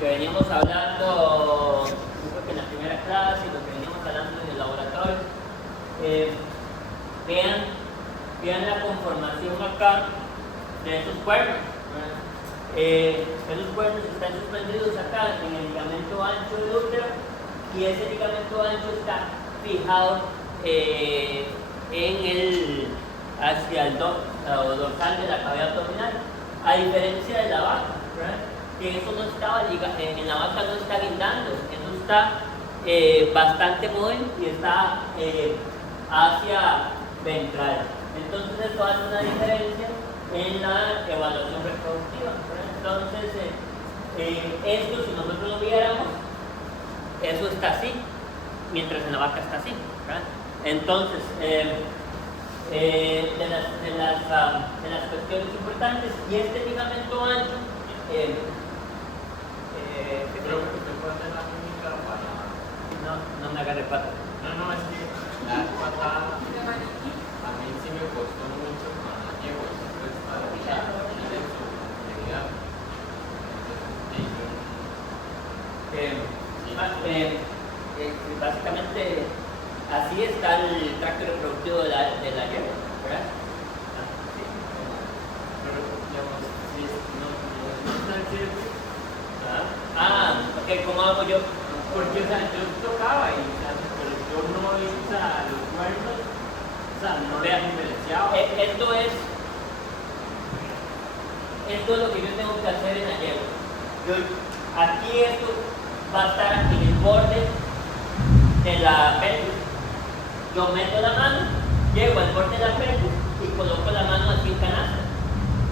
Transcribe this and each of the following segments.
que veníamos hablando, creo que en la primera clase, lo que veníamos hablando en el laboratorio. Vean la conformación acá de esos cuernos. Esos cuernos están suspendidos acá en el ligamento ancho del útero, y ese ligamento ancho está fijado hacia el dorsal de la cavidad abdominal, a diferencia de la vaca, que eso no estaba en la vaca, no está guindando, eso está bastante móvil y está hacia ventral. Entonces esto hace una diferencia en la evaluación reproductiva. Entonces esto, si nosotros lo viéramos, eso está así, mientras en la vaca está así, ¿verdad? Entonces de las cuestiones importantes, y este ligamento ancho creo que usted puede hacer la clínica para... no me agarre pata. No, es que la patada a mí sí me costó mucho cuando la llevo, siempre está en su actividad. Básicamente así está el tracto reproductivo de la yegua, ¿verdad? Pero digamos, si no está el cierto. Ok, ¿cómo hago yo? Porque, o sea, yo tocaba y, pero yo no hice los cuernos, o sea, no le diferenciaba. Esto es lo que yo tengo que hacer en la yegua. Aquí esto va a estar en el borde de la pelvis. Yo meto la mano, llego al borde de la pelvis y coloco la mano así en canasta.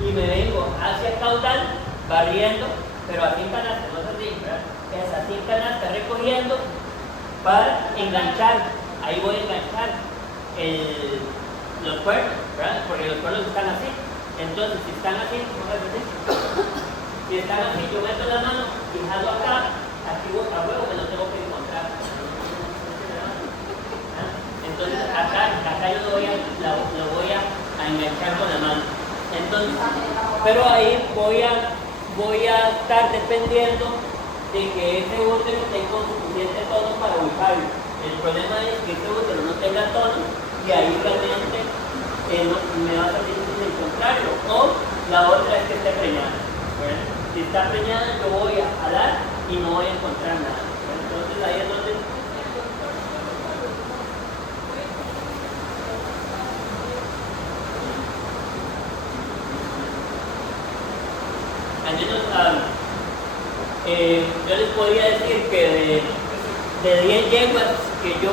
Y me vengo hacia el caudal, barriendo, pero así en canasta, no es así, ¿verdad? Es así en canasta, recogiendo para enganchar. Ahí voy a enganchar los cuernos, ¿verdad? Porque los cuernos están así. Entonces, si están así, si están así, yo meto la mano y jalo acá, aquí a huevo me lo tengo que encontrar. Entonces, acá yo lo voy a enganchar con la mano. Entonces, pero ahí voy a estar dependiendo de que ese útero tenga suficiente tono para ubicarlo. El problema es que ese útero no tenga tono y ahí realmente me va a ser difícil encontrarlo. O la otra es que esté preñada. Bueno, si está preñada, yo voy a jalar y no voy a encontrar nada. Entonces ahí es donde... yo les podría decir que de 10 yeguas que yo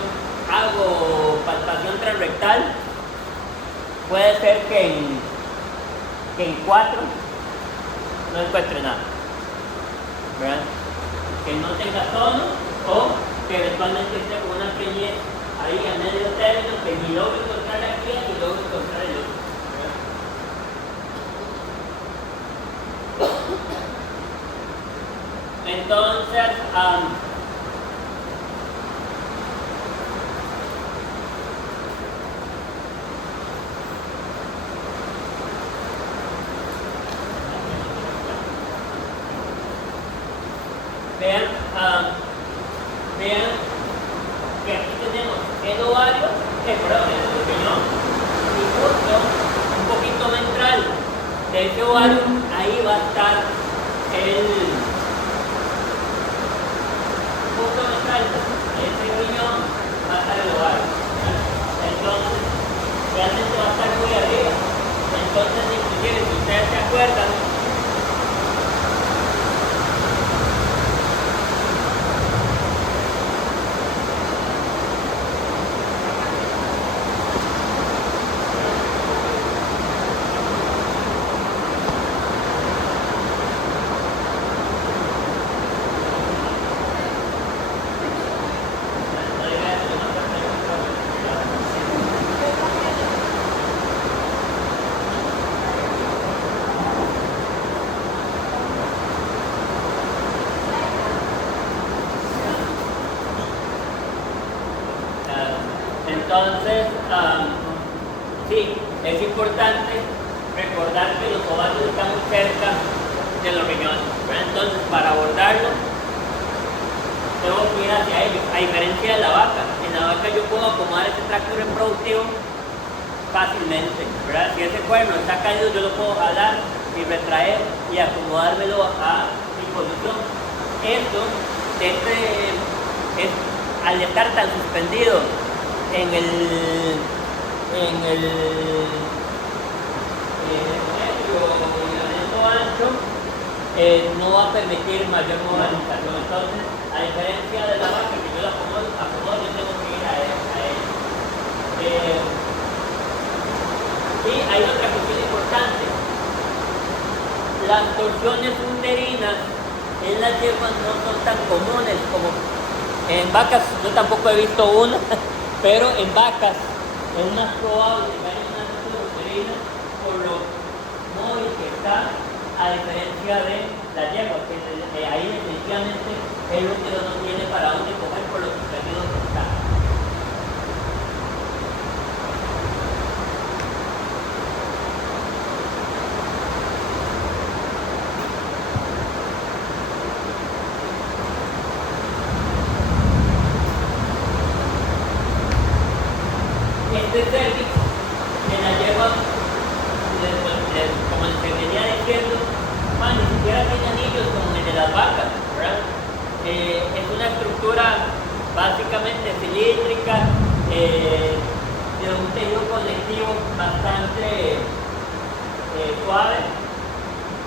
hago palpación transrectal, puede ser que en 4 no encuentre nada, ¿verdad? Que no tenga tono o que eventualmente esté con una preñez ahí a medio término, que ni logro encontrar aquí ni logro encontrar el otro. Entonces, vean que aquí tenemos el ovario, el riñón, y justo un poquito ventral de ese ovario, ahí va a estar justo ventral, ese riñón va a estar el ovario. Entonces, realmente va a estar muy arriba. Entonces, inclusive, si ustedes se acuerdan, entonces, sí, es importante recordar que los ovarios están muy cerca de los riñones, ¿verdad? Entonces, para abordarlo, A diferencia de la vaca. En la vaca yo puedo acomodar ese tracto reproductivo fácilmente, ¿verdad? Si ese cuerno está caído, yo lo puedo jalar y retraer y acomodármelo a mi posición. Esto, al estar tan suspendido en el ligamento ancho, no va a permitir mayor movilización. Entonces, a diferencia de la vaca, que yo la acomodo, yo tengo que ir a él. Y hay otra cuestión importante. Las torsiones uterinas en las yeguas no son tan comunes como en vacas. Yo tampoco he visto una, pero en vacas es más probable que haya una torsión uterina por lo móvil que está, a diferencia de las yeguas, que ahí definitivamente el útero no tiene para dónde coger por los suspendidos que están. Este cervix en la yegua, como les venía diciendo, ni siquiera tiene anillos como el de las vacas, ¿verdad? Es una estructura básicamente cilíndrica, de un tejido conectivo bastante suave,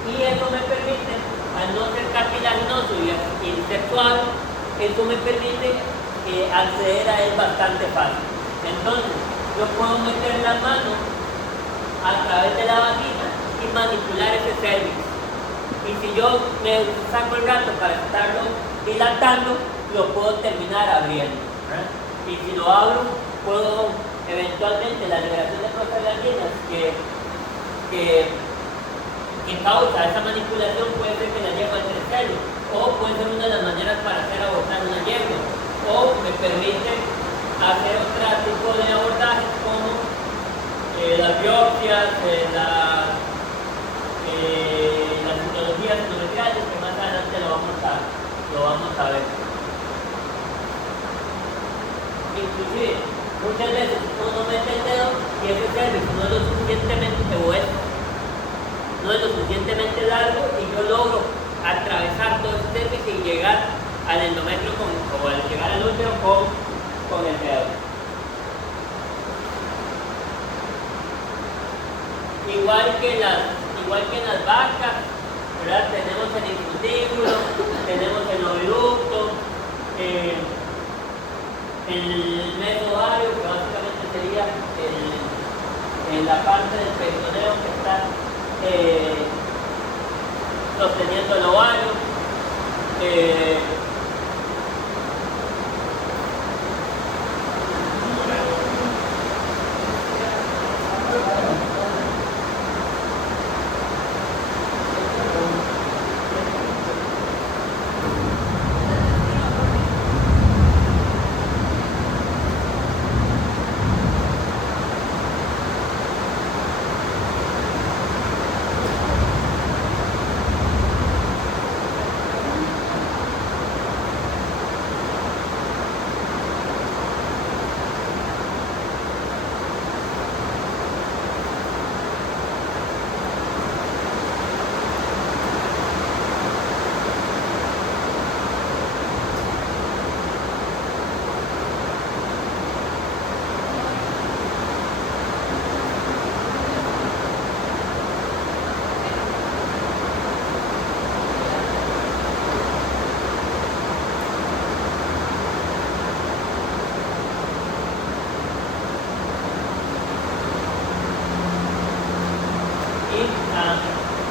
y eso me permite, al no ser cartilaginoso y ser suave, eso me permite acceder a él bastante fácil. Entonces, yo puedo meter la mano a través de la vagina y manipular ese cervix. Y si yo me saco el gato para estarlo dilatando, lo puedo terminar abriendo, ¿verdad? Y si lo abro, puedo eventualmente la liberación de prostaglandinas que causa esa manipulación puede ser que la yegua entre el cervix, o puede ser una de las maneras para hacer abortar una yegua, o me permite hacer otro tipo de abordajes como las biopsias, las citologías endometriales, que más adelante lo vamos a ver. Inclusive, muchas veces uno mete el dedo y ese cervix no es lo suficientemente grueso, no es lo suficientemente largo, y yo logro atravesar todo ese cervix y llegar al endometrio o al llegar al útero con el dedo. Igual que en las vacas, ¿verdad? Tenemos el infundíbulo, tenemos el oviducto, el mesovario, que básicamente sería la parte del peritoneo que está sosteniendo el ovario.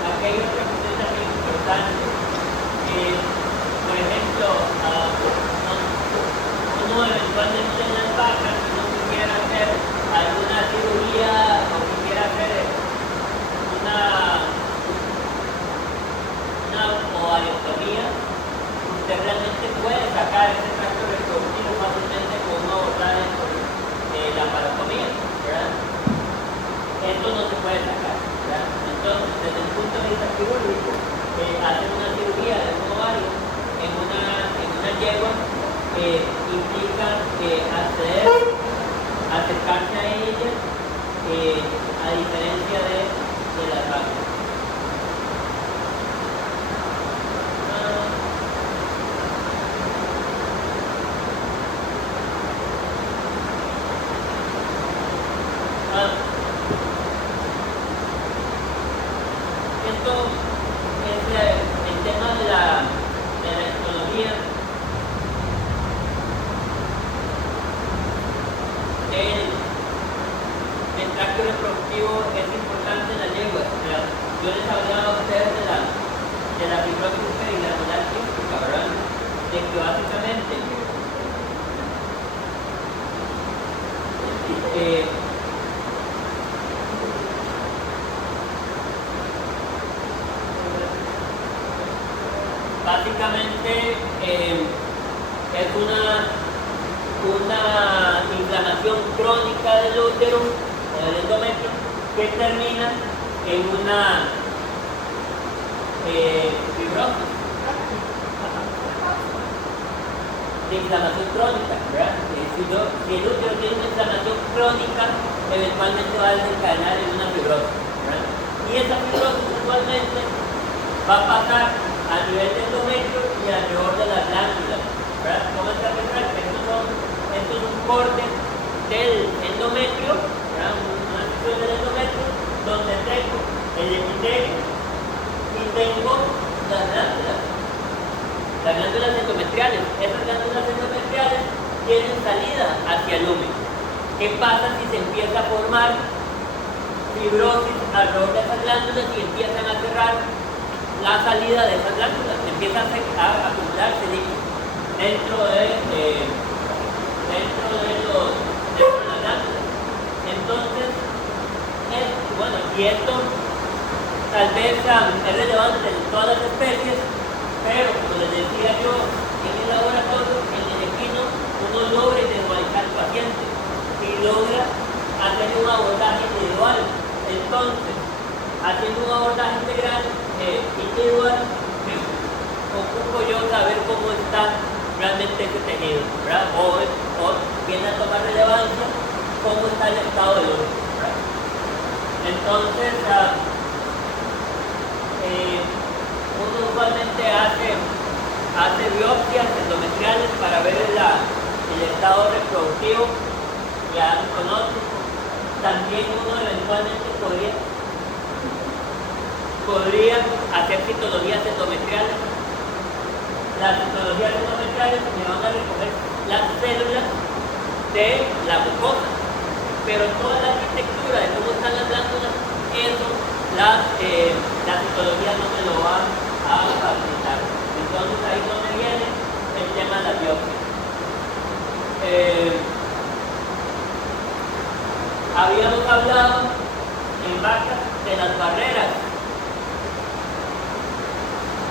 Aquí hay otra cuestión también importante. Por ejemplo, uno eventualmente en las vacas, si uno quisiera hacer alguna cirugía o quisiera hacer una ovariostomía, usted realmente puede sacar ese tracto reproductivo fácilmente con un abordaje por la parotomía, ¿verdad? Esto no se puede sacar, ¿verdad? Entonces, desde el punto de vista quirúrgico, hacer una cirugía de un ovario en una yegua implica acercarse a ella, a diferencia de las vacas. Esto es el tema de la etología. El tracto reproductivo es importante en la lengua. Yo les hablaba a ustedes de la fibrosis periglandular quística, ¿verdad? De que básicamente es una inflamación crónica del útero o del endometrio que termina en una fibrosis de inflamación crónica, ¿verdad? Si el útero tiene una inflamación crónica, eventualmente va a desencadenar en una fibrosis, ¿verdad? Y esa fibrosis usualmente va a pasar a nivel del endometrio y alrededor de las glándulas, ¿verdad? ¿Cómo está pensando? Esto es un corte del endometrio, ¿verdad? Una sección del endometrio donde tengo el epitelio y tengo las glándulas endometriales. Esas glándulas endometriales tienen salida hacia el úmero. ¿Qué pasa si se empieza a formar fibrosis alrededor de esas glándulas y empiezan a cerrar la salida de esas glándulas? Empieza a acumularse líquido dentro de las glándulas. Entonces, bueno, y esto tal vez es relevante en todas las especies, pero como les decía yo, en el laboratorio, en el equino, uno logra individualizar al paciente y logra hacer un abordaje individual. Entonces, haciendo un abordaje integral, individual, me ocupo yo saber cómo está realmente ese tejido, ¿verdad? O viene a tomar relevancia cómo está el estado del útero, ¿verdad? Entonces, uno usualmente hace biopsias endometriales para ver el estado reproductivo, ya pronóstico. También uno eventualmente podría hacer citologías endometriales. Las citologías endometriales me van a recoger las células de la mucosa, pero toda la arquitectura de cómo están las glándulas, eso la citología no me lo va a facilitar. Entonces ahí es donde viene el tema de la biopsia. Habíamos hablado en vacas de las barreras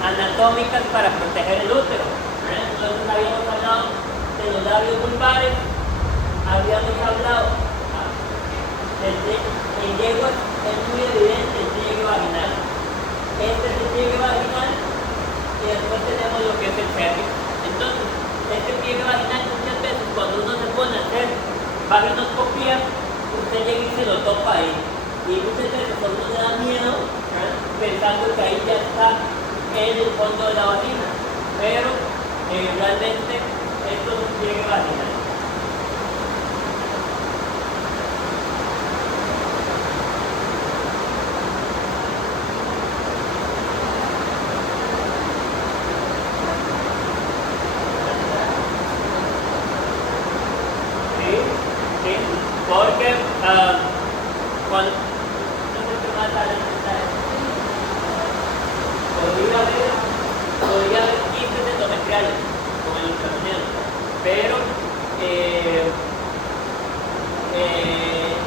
anatómicas para proteger el útero. Entonces habíamos hablado de los labios vulvares, habíamos hablado en yeguas es muy evidente el pliegue vaginal. Este es el pliegue vaginal y después tenemos lo que es el cervix. Entonces, este pliegue vaginal muchas veces cuando uno se pone a hacer vaginoscopía, usted llega y se lo topa ahí. Y muchas veces a uno le da miedo, ¿verdad? Pensando que ahí ya está en el fondo de la vagina. Pero realmente esto es un pliegue vaginal. Porque cuando no sé qué más podría haber quistes endometriales con el ultrasonido, pero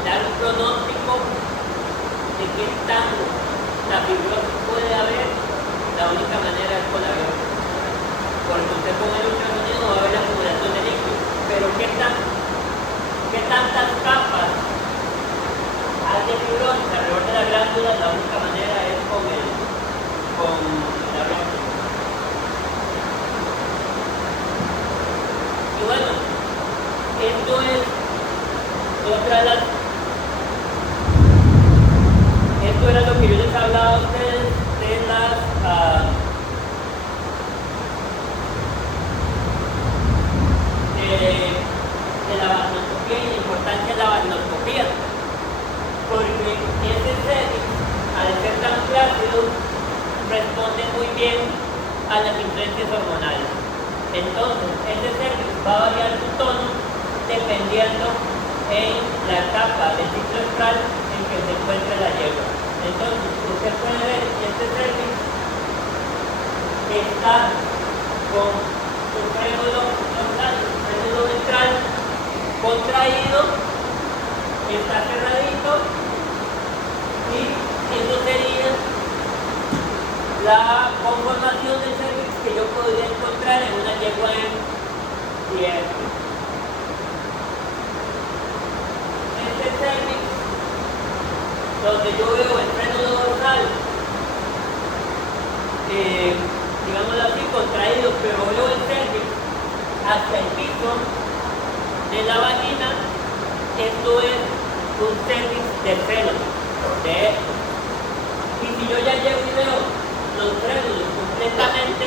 dar un pronóstico de qué tan la fibrosis puede haber, la única manera es con la biopsia. Porque usted con el ultrasonido va a ver la acumulación de líquido, pero ¿qué tantas capas hay de fibrosis alrededor de la glándula? La única manera es con la biopsia. Y bueno, contra las... Esto era lo que yo les hablaba a ustedes de las... de la vaginoscopía y la importancia de la vaginoscopía, porque ese cervix, al ser tan flácido, responde muy bien a las influencias hormonales. Entonces, ese cervix va a variar su tono dependiendo en la etapa del ciclo estral en que se encuentre la yegua. Entonces, usted puede ver que este cervix está con su frénulo dorsal, su frénulo ventral contraído, está cerradito, y eso sería la conformación del cervix que yo podría encontrar en una yegua en diestro. Este cervix, donde yo veo el frénulo dorsal, digámoslo así, contraído, pero veo el cervix hacia el piso de la vagina, esto es un cervix de freno, de esto. Y si yo ya llego y veo los frénulos completamente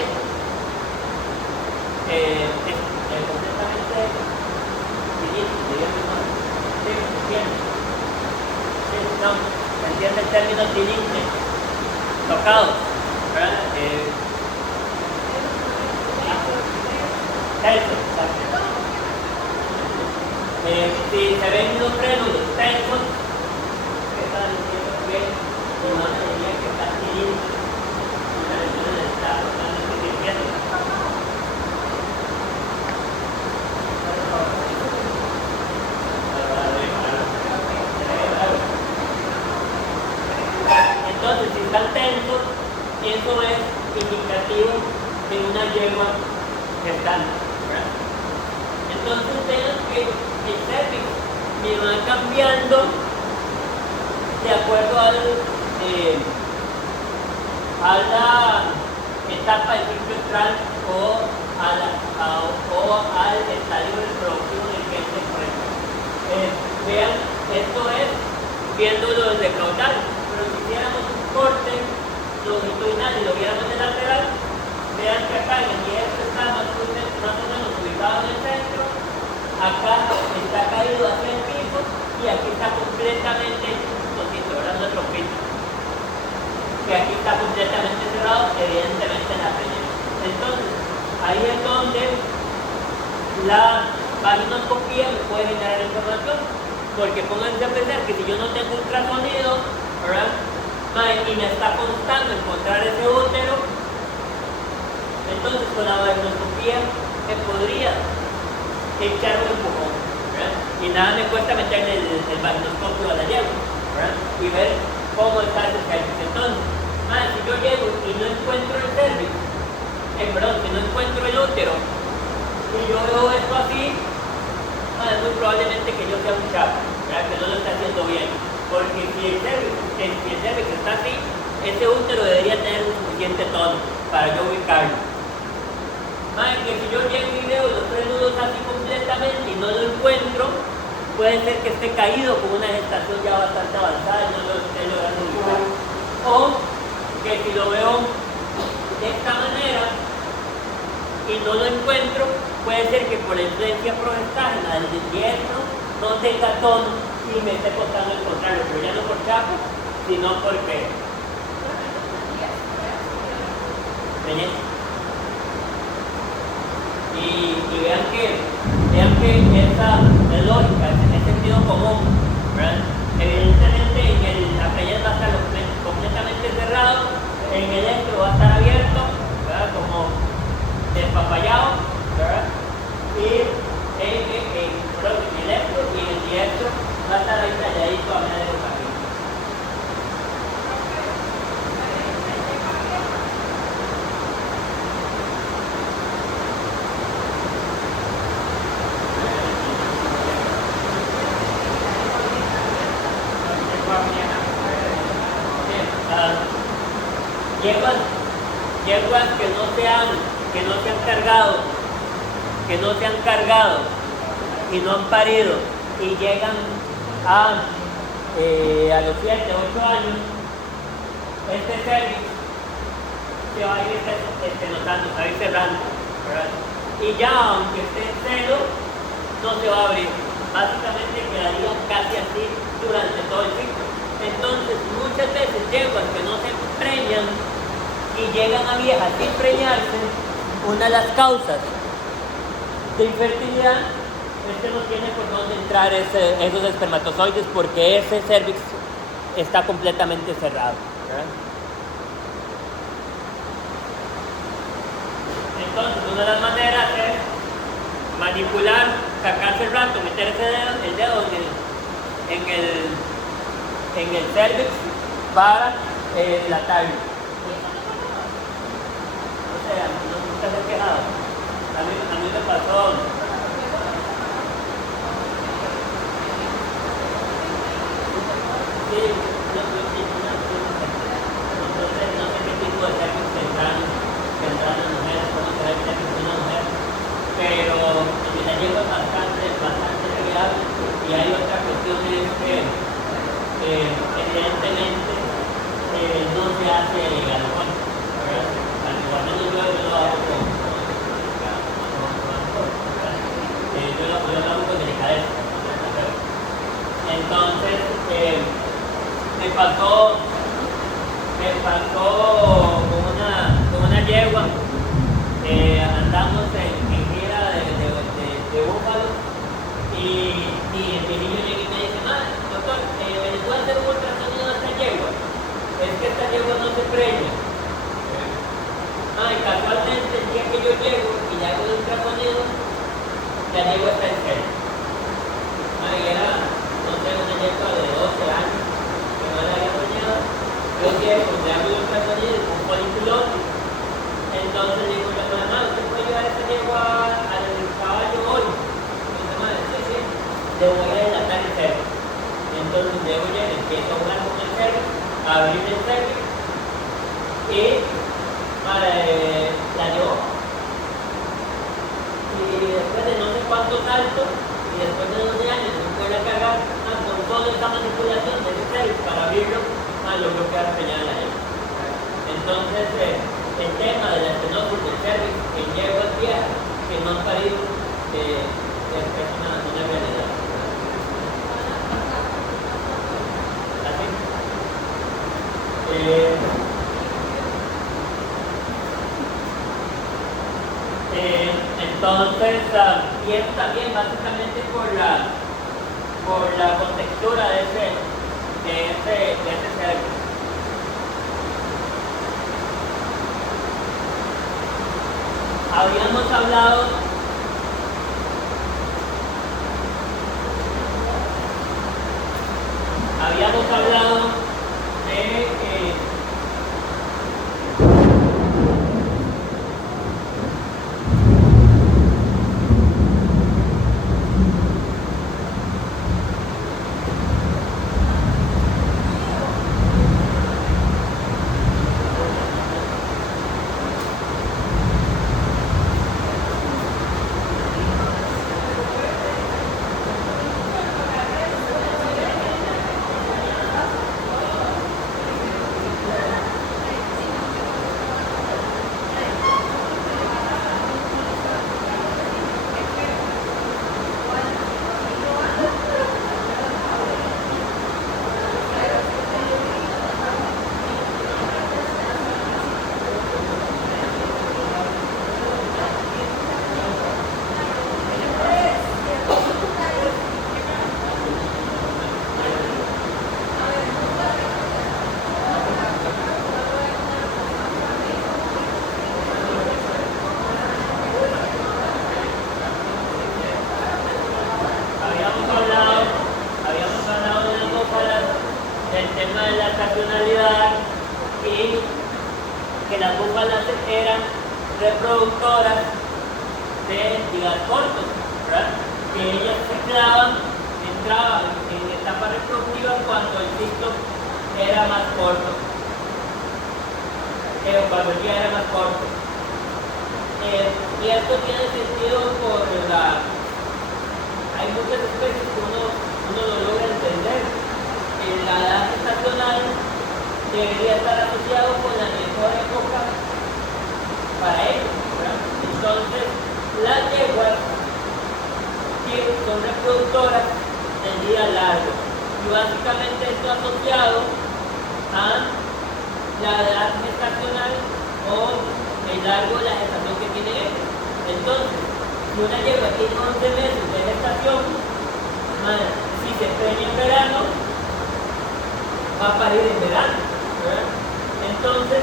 entiende el término cilindre, tocado, ¿verdad? Eso, exacto. Si se ven los frénulos tensos, ¿qué está diciendo que no tenía que estar cilindro? Entonces, si están tensos, eso es indicativo de una yegua gestante, ¿verdad? Entonces, vean que el cervix me va cambiando de acuerdo a la etapa del ciclo estral o al estadio reproductivo en el que se encuentra. Vean, esto es viéndolo desde caudal, pero si hiciéramos un corte longitudinal y lo viéramos de lateral, vean que acá en el diestro está más o menos ubicado en el centro, acá está caído hacia el piso y aquí está completamente ¿verdad? No trompito, que aquí está completamente cerrado, evidentemente en la rellena. Entonces, ahí es donde la vaginoscopía me puede generar información, porque pónganse a pensar que si yo no tengo ultrasonido, ¿verdad? Y me está costando encontrar ese útero, entonces con la vaginoscopía me podría echar un empujón, ¿verdad? Y nada me cuesta meterle el vaginoscopio a la yegua, ¿verdad? Y ver cómo está el cervix. Entonces, si yo llego y no encuentro el cervix, si no encuentro el útero, y yo veo esto así, muy probablemente que yo sea un chapo, ¿verdad? Que no lo está haciendo bien. Porque si el cervix está así, ese útero debería tener un suficiente tono para yo ubicarlo. Que si yo llego y veo los tres nudos así completamente y no lo encuentro, puede ser que esté caído con una gestación ya bastante avanzada y no lo esté logrando ubicar. O que si lo veo de esta manera y no lo encuentro, puede ser que por la influencia progestágena del diestro no tenga tono y me esté costando encontrarlo, pero ya no por chapo, sino porque y vean que esa es lógica, es sentido común, ¿verdad? Evidentemente en la rellena va a estar completamente cerrado, en el estro va a estar abierto, ¿verdad? Como despapallado, ¿verdad? Y en el estro y en el diestro va a estar ahí calladito a medio de camino. Yeguas que no se han cargado y no han parido y llegan a los 7, 8 años, este cervix se va a ir notando, se va a ir cerrando, ¿verdad? Y ya, aunque esté en celo, no se va a abrir. Básicamente quedaría casi así durante todo el ciclo. Entonces, muchas veces yeguas que no se preñan y llegan a viejas sin preñarse, una de las causas de infertilidad es que no tiene por dónde entrar esos espermatozoides porque ese cervix está completamente cerrado, ¿verdad? Entonces, una de las maneras es manipular, sacarse el rato, meter el dedo en el cervix para dilatarlo. No sé, a mí no nunca se ha quejado. A mí me pasó. Sí, no sé qué tipo de cervix tendrán las mujeres, cómo será el cervix de una mujer, pero en la yegua es bastante regular. Y hay otra cuestión es que evidentemente no se hace alcohol, ¿verdad? Al menos yo lo hago yo lo hago con delicadeza. Entonces, me pasó con una yegua, andamos en gira de búfalo y el niño llega y me dice, doctor, ¿me puede hacer un ultrasonido a esta yegua? Es que esta yegua no se preña. Y casualmente el día que yo llego y le hago el ultrasonido, la yegua está en cero. Y era, no sé, una yegua de 12 años que no la había preñado. Yo llego, le hago el ultrasonido con un foliculosis. Entonces le digo a la mamá, ¿usted puede llevar esta yegua al caballo hoy? Sí, le voy a dilatar el cervix. Entonces luego ya empiezo a jugar con el cervix, a abrir el cervix y la llevo. Y después de no sé cuántos saltos y después de 12 años me puede cargar con toda esta manipulación de ese cervix para abrirlo, logró quedar preñada la yegua. Entonces el tema de la estenosis del cervix en yeguas viejas que no han parido es una realidad. ¿Así? Entonces, y es también básicamente por la contextura de ese cervix. Habíamos hablado de del tema de la estacionalidad y que las búfalas eran reproductoras de días cortos, ¿verdad? Que ellas entraban en etapa reproductiva cuando el ciclo era más corto, cuando el día era más corto. Y esto tiene sentido hay muchas especies que uno uno lo logra entender. La edad estacional debería estar asociado con la mejor época para ellos, ¿verdad? Entonces, las yeguas son reproductoras del día largo y básicamente esto asociado a la edad gestacional o el largo de la gestación que tiene ellos. Entonces, si una yegua tiene 11 meses de gestación, si se preña en verano, va a parir en verano, ¿verdad? Entonces,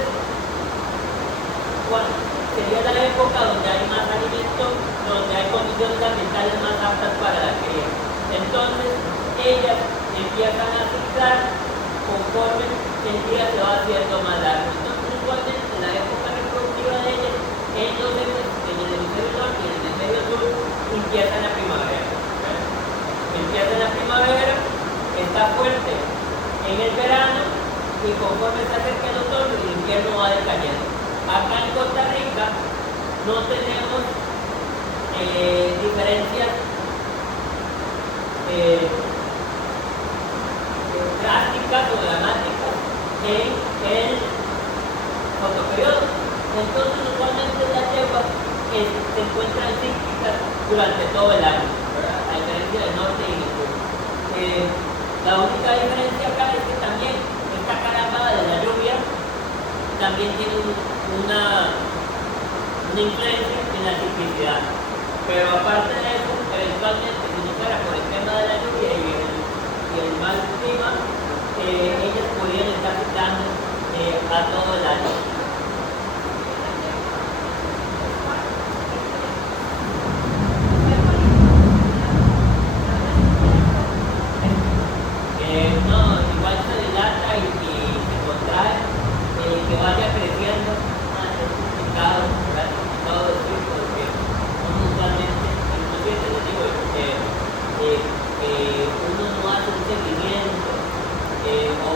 sería la época donde hay más alimento, donde hay condiciones ambientales más aptas para la cría. Entonces, ellas empiezan a ciclar conforme el día se va haciendo más largo. Entonces, usualmente la época reproductiva de ellas en los en el hemisferio norte y en el hemisferio sur empieza en la primavera. ¿Verdad? Empieza en la primavera, está fuerte en el verano y conforme se acerca el otoño el invierno va decayendo. Acá en Costa Rica no tenemos diferencias drásticas o dramáticas en el fotoperiodo. Entonces, usualmente las yeguas se encuentran cíclicas durante todo el año, ¿verdad? A diferencia del norte y del sur. La única diferencia acá es que también esta caramba de la lluvia también tiene una influencia en la ciclicidad. Pero aparte de eso, eventualmente, si no fuera por el tema de la lluvia y el mal clima, ellas podrían estar ciclando a todo el año. No, igual se dilata y se contrae, que vaya creciendo más certificado, ¿verdad? Todo el tiempo, porque usualmente, inclusive te lo digo, uno no hace un seguimiento, o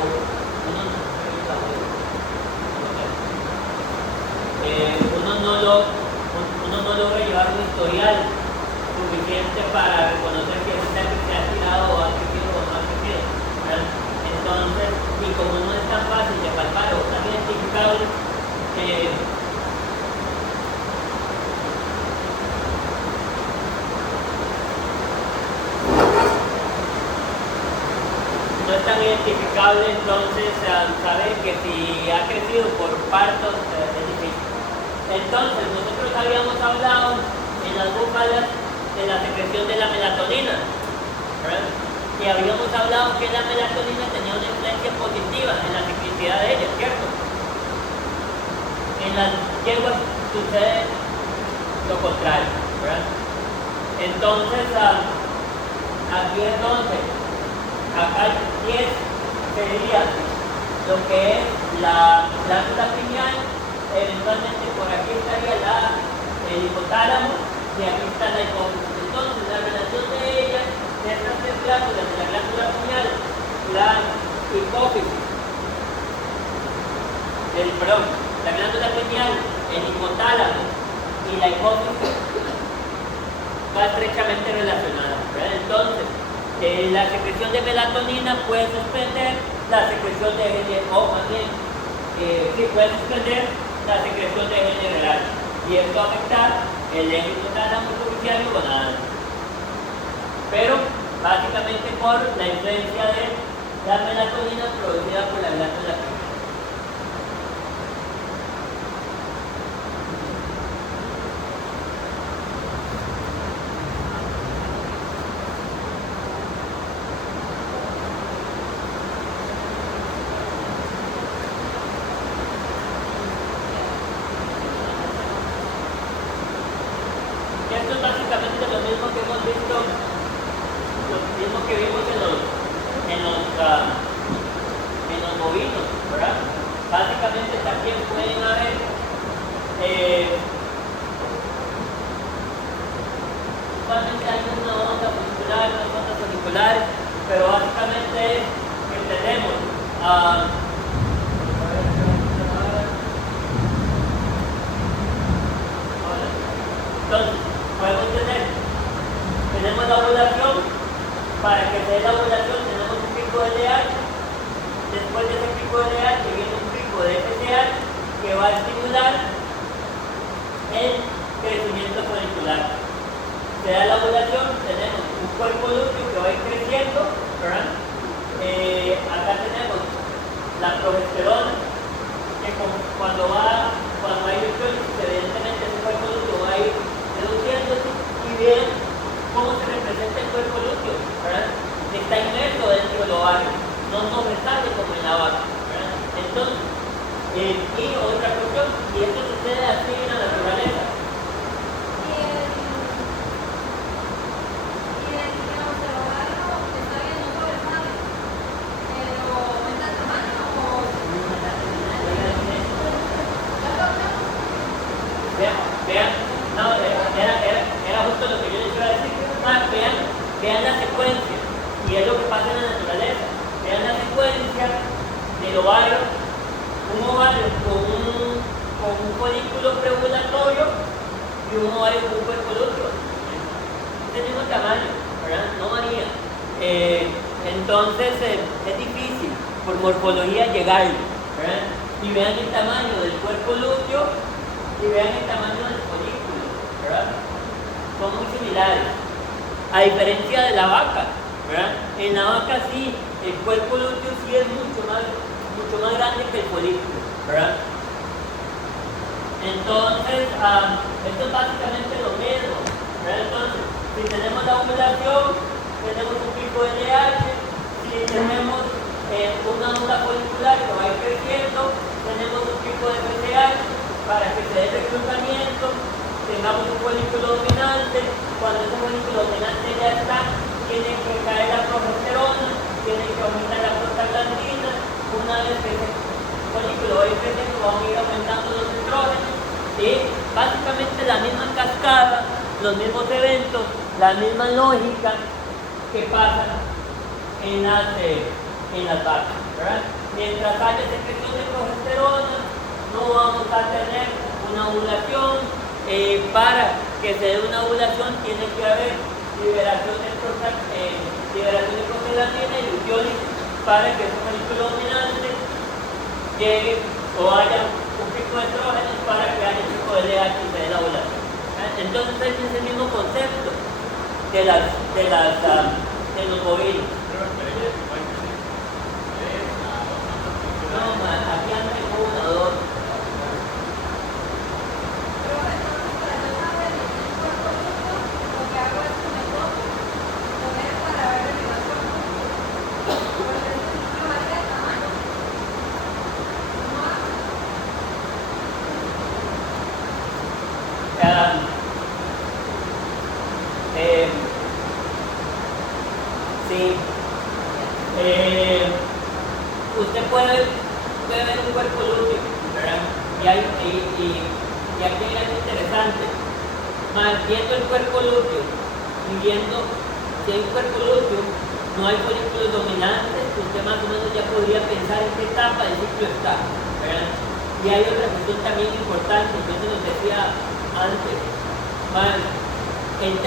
uno no logra llevar un historial suficiente para reconocer que ese tema se ha tirado o ha crecido o no ha crecido, ¿verdad? Entonces, y como no es tan fácil de palpar o tan identificable, no es tan identificable, entonces saber que si ha crecido por partos es difícil. Entonces, nosotros habíamos hablado en las búfalas de la secreción de la melatonina, ¿verdad? Y habíamos hablado que la melatonina tenía una influencia positiva en la ciclicidad de ellas, ¿cierto? En las yeguas sucede lo contrario, ¿verdad? Entonces, aquí entonces, acá hay 10 sería lo que es la glándula pineal, eventualmente por aquí estaría el hipotálamo y aquí está la hipófisis. Entonces, la relación de ellas, de estas tres glándulas, de la glándula pineal, la hipófisis, la glándula pineal, el hipotálamo y la hipófisis, va estrechamente relacionada, ¿verdad? Entonces, la secreción de melatonina puede suspender la secreción de GNRH, o más bien, puede suspender la secreción de GNRH, y esto afectar el eje hipotálamo pituitario gonadal. Pero, básicamente por la influencia de la melatonina producida por la glándula pineal. Esto es básicamente lo mismo que hemos visto, lo mismo que vimos en los bovinos, ¿verdad? Básicamente también pueden haber usualmente hay una onda folicular, unas ondas foliculares, pero básicamente es que tenemos entonces podemos tenemos la ovulación para que se dé la ovulación tenemos un pico de LH. Después de ese pico de LH viene un pico de FSH que va a estimular el crecimiento folicular. Se da la ovulación, tenemos un cuerpo lúteo que va a ir creciendo, ¿verdad? Acá tenemos la progesterona, que cuando hay electrólisis, evidentemente ese cuerpo lúteo va a ir reduciéndose y bien cómo se representa el cuerpo lúteo, ¿verdad? Está inmerso dentro del ovario, no sobresale como en la vaca, ¿verdad? Entonces, y otra cuestión, y esto sucede así en la naturaleza. Vean, no, era justo lo que yo les iba a decir. Vean la secuencia, y es lo que pasa en la naturaleza. Vean la secuencia del ovario, un ovario con un folículo preovulatorio y un ovario con un cuerpo lúteo. Es el mismo tamaño, ¿verdad? No varía. Entonces es difícil por morfología llegarle, ¿verdad? Y vean el tamaño del cuerpo lúteo y vean el tamaño del folículo, ¿verdad? Son muy similares, a diferencia de la vaca, ¿verdad? En la vaca sí, el cuerpo lúteo sí es mucho más grande que el folículo, ¿verdad? Entonces, esto es básicamente lo mismo, ¿verdad? Entonces, si tenemos la ovulación, tenemos un pico de LH, si tenemos una onda folicular que va a ir creciendo, tenemos un pico de FSH, para que se dé el reclutamiento, tengamos un folículo dominante. Cuando ese folículo dominante ya está, tiene que caer la progesterona, tiene que aumentar la prostaglandina. Una vez que ese folículo va a ir creciendo, van a ir aumentando los estrógenos, y básicamente la misma cascada, los mismos eventos, la misma lógica que pasa en las vacas, ¿verdad? Mientras haya secreción de progesterona, no vamos a tener una ovulación. Para que se dé una ovulación tiene que haber liberación de prostaglandina y luteólisis para que ese folículo dominante llegue o haya un pico de estrógenos para que haya un pico de LH y se dé la ovulación. Entonces ese es el mismo concepto de los bovinos. No, aquí anda una o dos. Sí. Usted puede ver un cuerpo lúteo, ¿verdad? Y aquí hay algo interesante. Viendo el cuerpo lúteo y viendo si hay un cuerpo lúteo, no hay folículos dominantes, usted más o menos ya podría pensar en qué etapa del ciclo está, ¿verdad? Y hay otra cuestión también importante, yo se los decía antes. El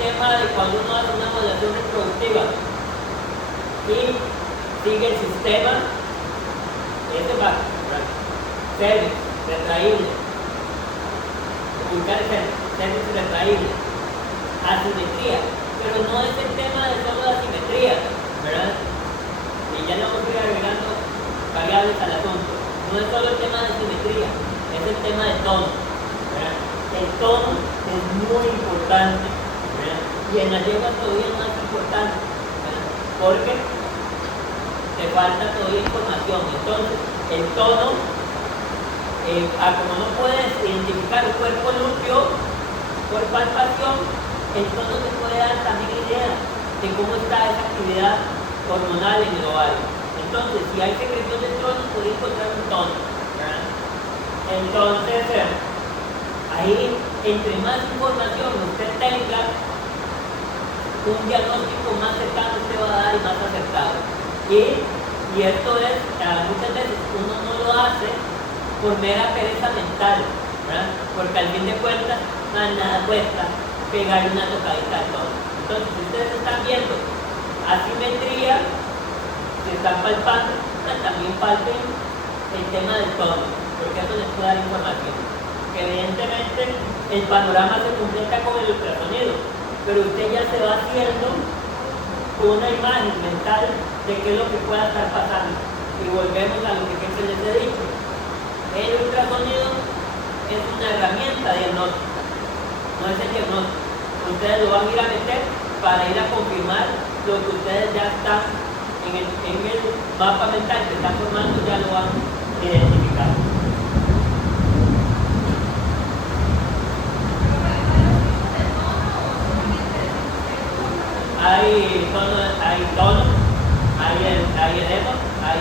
tema de cuando uno hace una modulación reproductiva y sigue el sistema, ese va, cervix, retraíble, ubicar el cervix retraíble, asimetría, pero no es el tema de solo la asimetría, ¿verdad? Y ya le vamos a ir agregando variables al asunto. No es solo el tema de asimetría, es el tema del tono, ¿verdad? El tono es muy importante, ¿verdad? Y en las yeguas todavía es más importante, ¿verdad? Porque te falta todavía información. Entonces, el tono, como no puedes identificar un cuerpo lúteo por palpación, el tono te puede dar también idea de cómo está esa actividad hormonal en el ovario. Entonces, si hay secreción de estrógenos, puede encontrar un tono, ¿verdad? Entonces, ahí, entre más información usted tenga, un diagnóstico más cercano usted va a dar y más acertado. Y esto es, muchas veces uno no lo hace por mera pereza mental, ¿verdad? Porque al fin de cuentas, nada cuesta pegar una tocadita al tono. Entonces, si ustedes están viendo asimetría, se están palpando, pues también palpen el tema del tono, porque eso les puede dar información. Que evidentemente el panorama se completa con el ultrasonido, pero usted ya se va haciendo una imagen mental de qué es lo que pueda estar pasando. Y volvemos a lo que siempre les he dicho. El ultrasonido es una herramienta diagnóstica, no es el diagnóstico. Ustedes lo van a ir a meter para ir a confirmar lo que ustedes ya están en el mapa mental que están formando, ya lo han identificado. Hay tono, hay edema, hay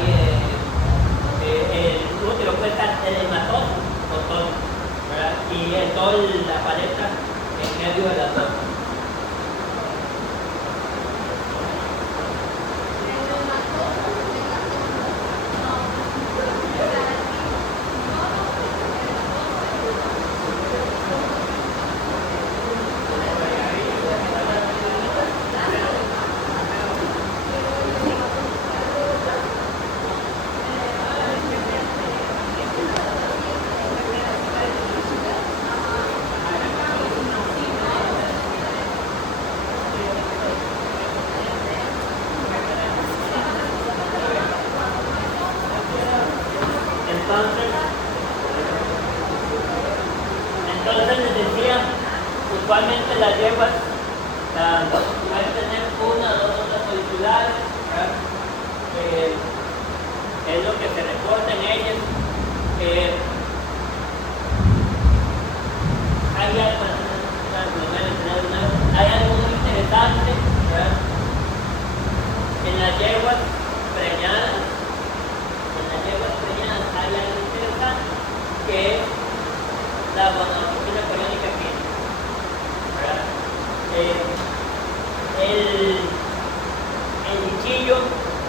el útero puede estar edematoso o tono, ¿verdad? Y toda la paleta en medio de las dos. Entonces les decía, usualmente las yeguas pueden tener una o dos ondas moleculares, es lo que se reporta en ellas.